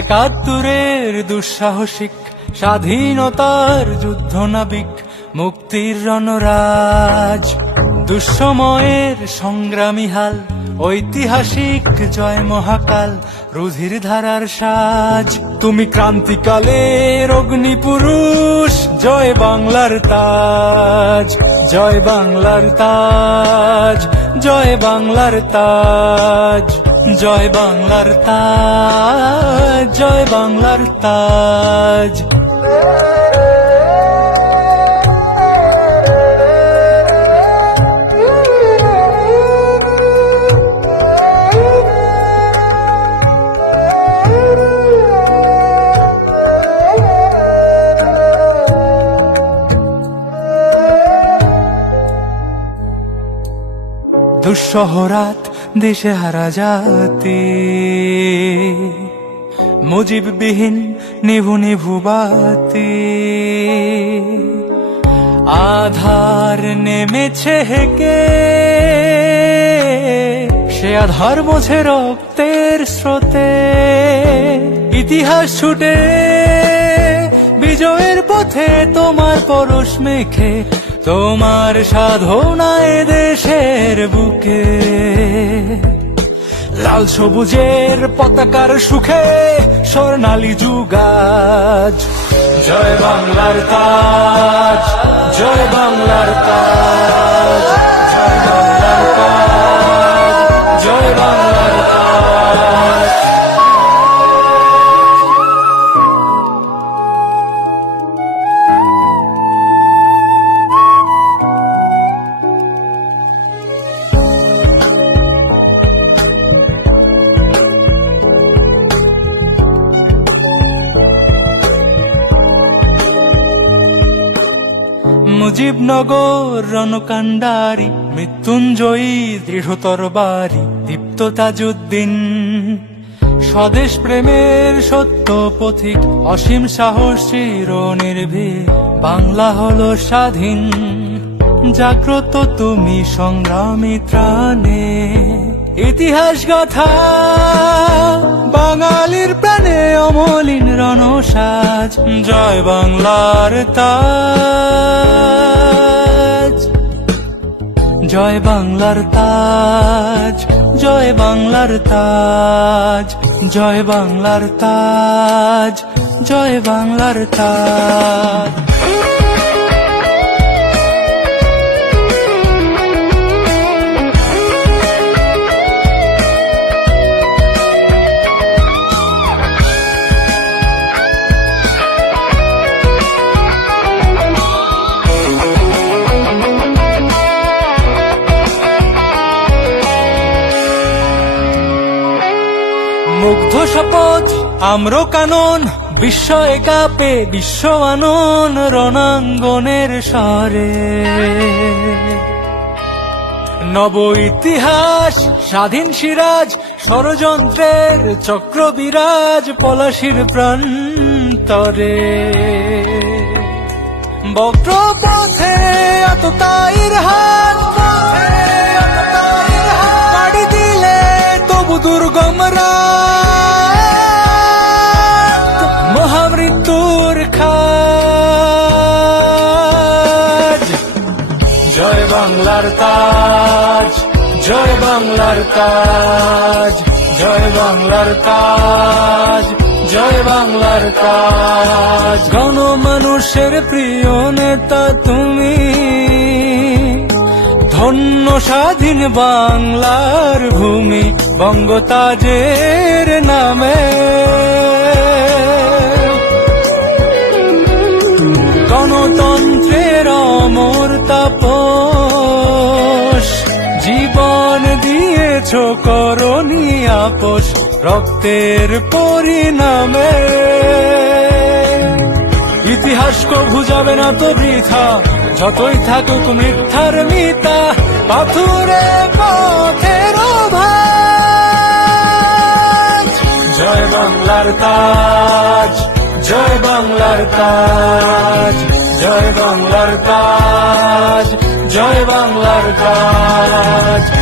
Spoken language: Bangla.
একাত্তরের দুঃসাহসিক স্বাধীনতার যুদ্ধ নাবিক মুক্তির রণরাজ দুঃসময়ের সংগ্রামী হাল ঐতিহাসিক জয় মহাকাল, রুধির ধারার সাজ। তুমি ক্রান্তিকালের অগ্নিপুরুষ জয় বাংলার তাজ, জয় বাংলার তাজ, জয় বাংলার তাজ, জয় বাংলার তাজ, জয় বাংলার তাজ। দুঃসহরাত দেশে হারা যাতে মুজিববিহীন নিভু নিভু বাতে। আধার নেমেছে হেকে, সে আধার বোঝে রক্তের স্রোতে। ইতিহাস ছুটে, বিজয়ের পথে তোমার পরশ মেখে তোমার সাধনায় দেশের বুকে। লাল সবুজের পতাকার সুখে স্বর্ণালী যুগাজ। জয় বাংলার তাজ, জয় বাংলার তাজ। মুজিবনগর রণকাণ্ডারি, মৃত্যুঞ্জয়ী দৃঢ়তর বাড়ি দীপ্ত তাজুদ্দিন স্বদেশ প্রেমের সত্য পথিক, অসীম সাহসী নির্ভীক। বাংলা হলো স্বাধীন, জাগ্রত তুমি সংগ্রামী ত্রাণে। ইতিহাস গাথা, বাঙালির প্রাণে অমলিন রণসাজ জয় বাংলার তাজ। জয় বাংলার তাজ, জয় বাংলার তাজ, জয় বাংলার তাজ, জয় বাংলার তাজ। মুগ্ধ শপথ আম্র কানন বিশ্ব একাপে, বিশ্ব আনন রণাঙ্গনের স্বরে। নব ইতিহাস, স্বাধীন সিরাজ, ষড়যন্ত্রের চক্র বিরাজ পলাশির প্রান্তরে। বক্র পথে আততায়ীর তাইর পাড়ি বাংলার কাজ। জয় বাংলার কাজ। জয় বাংলার কাজ। গণ মানুষের প্রিয় নেতা তুমি। ধন্য স্বাধীন বাংলার ভূমি, বঙ্গতাজের নামে। দিয়েছ করণী আপোষ রক্তের পরিণামে। ইতিহাস কভু যাবে না তো বৃথা, যতই থাকুক মিথ্যার মিতা, পাথুরে পথের ভাজ বাংলার তাজ, জয় বাংলার তাজ, জয় বাংলার তাজ, জয় বাংলার তাজ।